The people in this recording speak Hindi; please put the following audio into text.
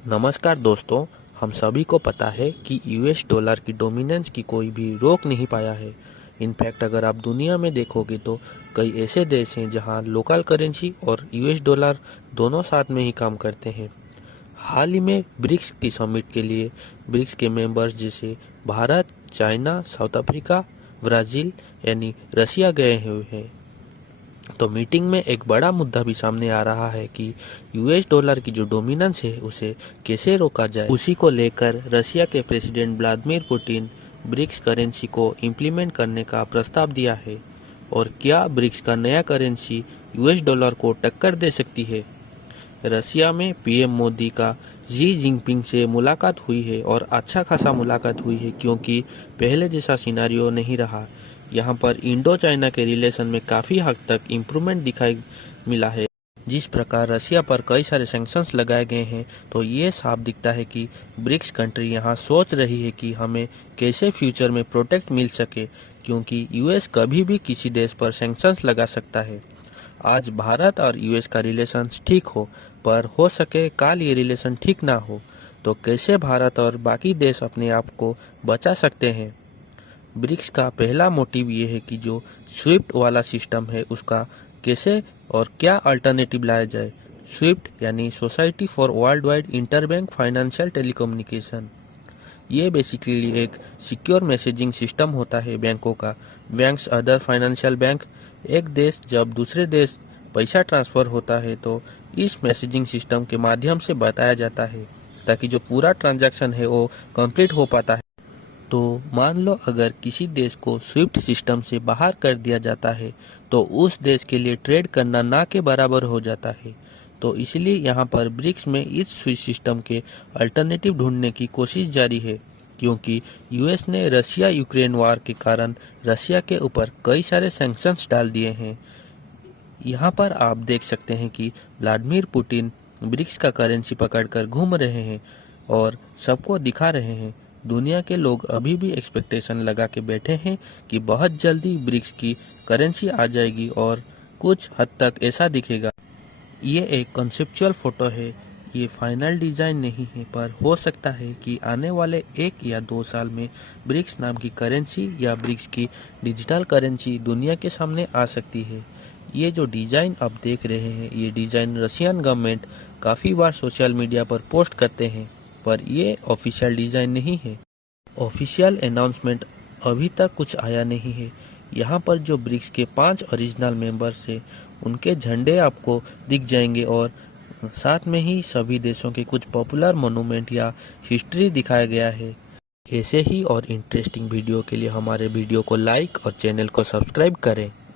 नमस्कार दोस्तों, हम सभी को पता है कि यूएस डॉलर की डोमिनेंस की कोई भी रोक नहीं पाया है। इनफैक्ट अगर आप दुनिया में देखोगे तो कई ऐसे देश हैं जहां लोकल करेंसी और यूएस डॉलर दोनों साथ में ही काम करते हैं। हाल ही में ब्रिक्स की समिट के लिए ब्रिक्स के मेंबर्स जैसे Bharat, China, south Africa, Brazil यानी रसिया गए हुए हैं। तो मीटिंग में एक बड़ा मुद्दा भी सामने आ रहा है कि यूएस डॉलर की जो डोमिनेंस है उसे कैसे रोका जाए। उसी को लेकर रशिया के president Vladimir Putin BRICS currency को इम्प्लीमेंट करने का प्रस्ताव दिया है। और क्या ब्रिक्स का नया करेंसी यूएस डॉलर को टक्कर दे सकती है? रशिया में पीएम मोदी का जी जिनपिंग से मुलाकात हुई है और अच्छा खासा मुलाकात हुई है, क्योंकि पहले जैसा सिनारियो नहीं रहा। यहाँ पर इंडो चाइना के रिलेशन में काफ़ी हद तक इम्प्रूवमेंट दिखाई मिला है। जिस प्रकार रशिया पर कई सारे सैंक्शंस लगाए गए हैं, तो ये साफ दिखता है कि ब्रिक्स कंट्री यहाँ सोच रही है कि हमें कैसे फ्यूचर में प्रोटेक्ट मिल सके, क्योंकि यूएस कभी भी किसी देश पर सैंक्शंस लगा सकता है। आज भारत और यूएस का रिलेशंस ठीक हो, पर हो सके काल ये रिलेशन ठीक ना हो, तो कैसे भारत और बाकी देश अपने आप को बचा सकते हैं? ब्रिक्स का पहला मोटिव ये है कि जो स्विफ्ट वाला सिस्टम है उसका कैसे और क्या अल्टरनेटिव लाया जाए। स्विफ्ट यानी society for world wide interbank financial telecommunication. ये बेसिकली एक सिक्योर मैसेजिंग सिस्टम होता है बैंकों का। बैंक्स अदर फाइनेंशियल बैंक, एक देश जब दूसरे देश पैसा ट्रांसफ़र होता है तो इस मैसेजिंग सिस्टम के माध्यम से बताया जाता है, ताकि जो पूरा ट्रांजैक्शन है वो कंप्लीट हो पाता है। तो मान लो अगर किसी देश को स्विफ्ट सिस्टम से बाहर कर दिया जाता है तो उस देश के लिए ट्रेड करना ना के बराबर हो जाता है। तो इसलिए यहाँ पर ब्रिक्स में इस स्विफ्ट सिस्टम के अल्टरनेटिव ढूंढने की कोशिश जारी है, क्योंकि यूएस ने रशिया यूक्रेन वार के कारण रशिया के ऊपर कई सारे सैंक्शंस डाल दिए हैं। यहाँ पर आप देख सकते हैं कि व्लादिमीर पुतिन ब्रिक्स का करेंसी पकड़कर घूम रहे हैं और सबको दिखा रहे हैं। दुनिया के लोग अभी भी एक्सपेक्टेशन लगा के बैठे हैं कि बहुत जल्दी ब्रिक्स की करेंसी आ जाएगी और कुछ हद तक ऐसा दिखेगा। ये एक कॉन्सेप्चुअल फोटो है, ये फाइनल डिज़ाइन नहीं है, पर हो सकता है कि आने वाले 1 या 2 साल में ब्रिक्स नाम की करेंसी या ब्रिक्स की डिजिटल करेंसी दुनिया के सामने आ सकती है। ये जो डिज़ाइन आप देख रहे हैं, ये डिज़ाइन रशियन गवर्नमेंट काफ़ी बार सोशल मीडिया पर पोस्ट करते हैं, पर ये ऑफिशियल डिज़ाइन नहीं है। ऑफिशियल अनाउंसमेंट अभी तक कुछ आया नहीं है। यहाँ पर जो ब्रिक्स के 5 ओरिजिनल मेंबर्स हैं, उनके झंडे आपको दिख जाएंगे और साथ में ही सभी देशों के कुछ पॉपुलर मोनूमेंट या हिस्ट्री दिखाया गया है। ऐसे ही और इंटरेस्टिंग वीडियो के लिए हमारे वीडियो को लाइक और चैनल को सब्सक्राइब करें।